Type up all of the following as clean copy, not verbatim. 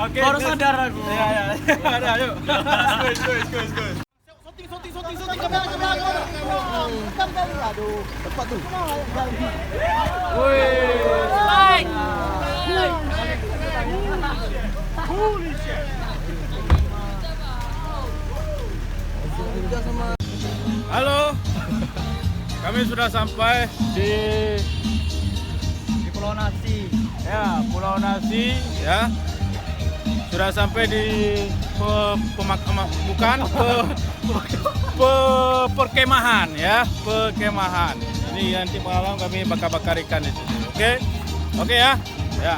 Oke. Baru sadar aku. Ya. Ada, ayo. Gus. Soting kamera. Aduh, tepat tuh. Woi. Holy shit. Halo. Kami sudah sampai di Pulau Nasi. ya, Pulau Nasi ya. Sudah sampai di perkemahan ya, perkemahan. Ini nanti malam kami bakar ikan di sini. Oke ya. Ya.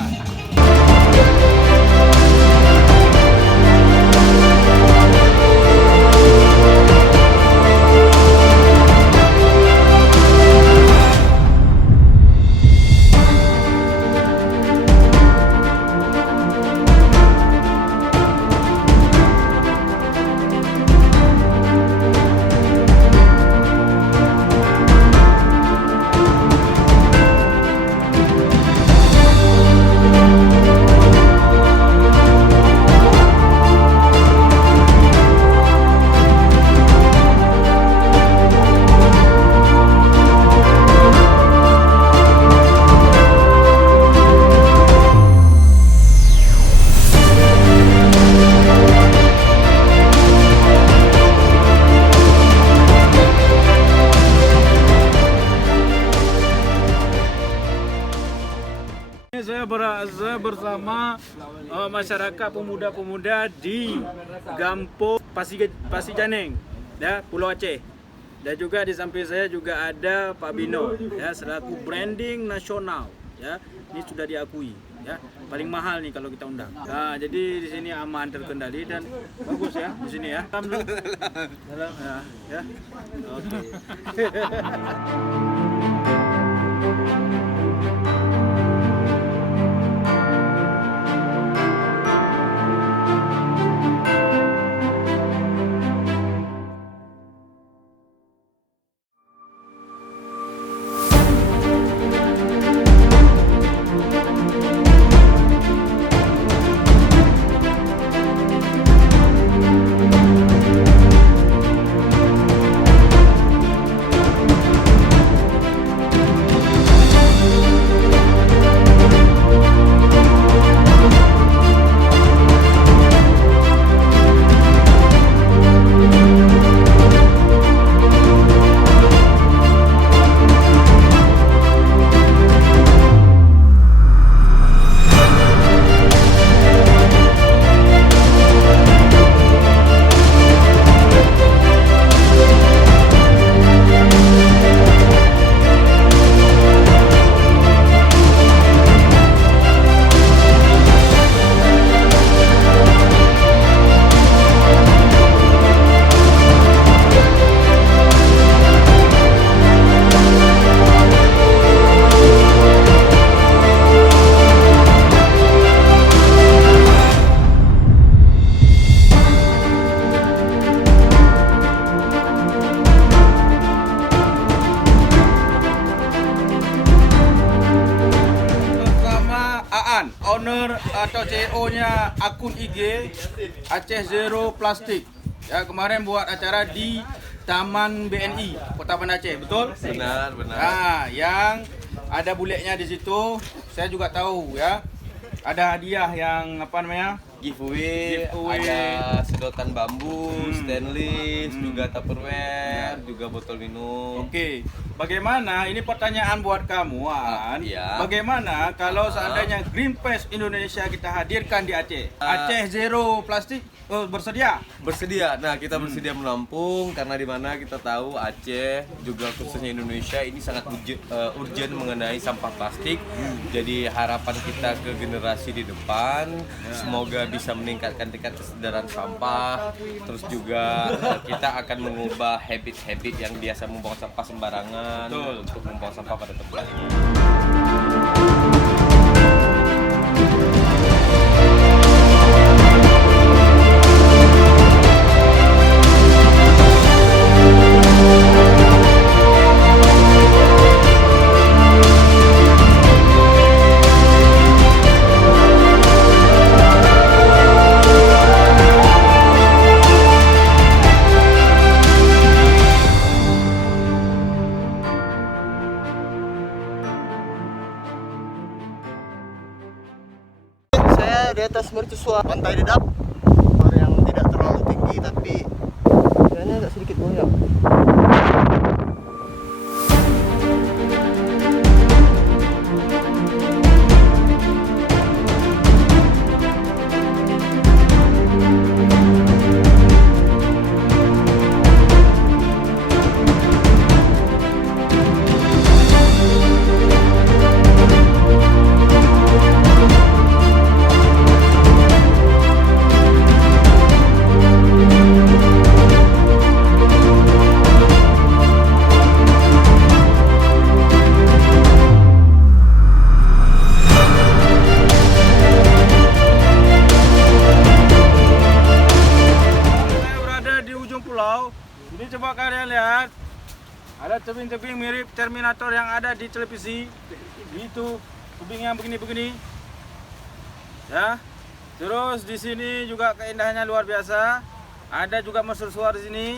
Saya bersama masyarakat pemuda-pemuda di Gampong Pasijaneng, ya, Pulau Aceh. Dan juga di samping saya juga ada Pak Bino, ya, selaku branding nasional, ya. Ini sudah diakui, ya. Paling mahal nih kalau kita undang. Nah, jadi di sini aman, terkendali dan bagus ya di sini ya. Salam ya. Oke. Owner atau CEO-nya akun IG Aceh Zero Plastik. Ya, kemarin buat acara di Taman BNI Kota Banda Aceh, betul? Benar. Nah, yang ada buletnya di situ, saya juga tahu ya. Ada hadiah yang apa namanya? Giveaway. Ada sedotan bambu, stainless, juga Tupperware, juga botol minum. Oke. Bagaimana, ini pertanyaan buat kamu, An. Iya. Bagaimana kalau seandainya Greenpeace Indonesia kita hadirkan di Aceh? Aceh Zero Plastik bersedia? Bersedia. Nah, kita bersedia menampung karena di mana kita tahu Aceh juga khususnya Indonesia ini sangat urgent mengenai sampah plastik. Jadi harapan kita ke generasi di depan semoga bisa meningkatkan tingkat kesadaran sampah. Terus juga kita akan mengubah habit-habit yang biasa membuang sampah sembarangan. Betul. Untuk membuang sampah pada tempatnya. itu suara pantai dedap, suara yang tidak terlalu tinggi tapi kayaknya agak sedikit goyang. Pulau. Ini coba kalian lihat, ada tebing-tebing mirip Terminator yang ada di televisi. Itu tebingnya begini-begini. Ya. Terus di sini juga keindahannya luar biasa. Ada juga mercusuar di sini.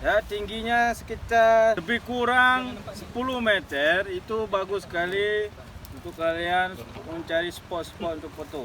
Ya, tingginya sekitar lebih kurang 10 meter. Itu bagus sekali untuk kalian mencari spot-spot untuk foto.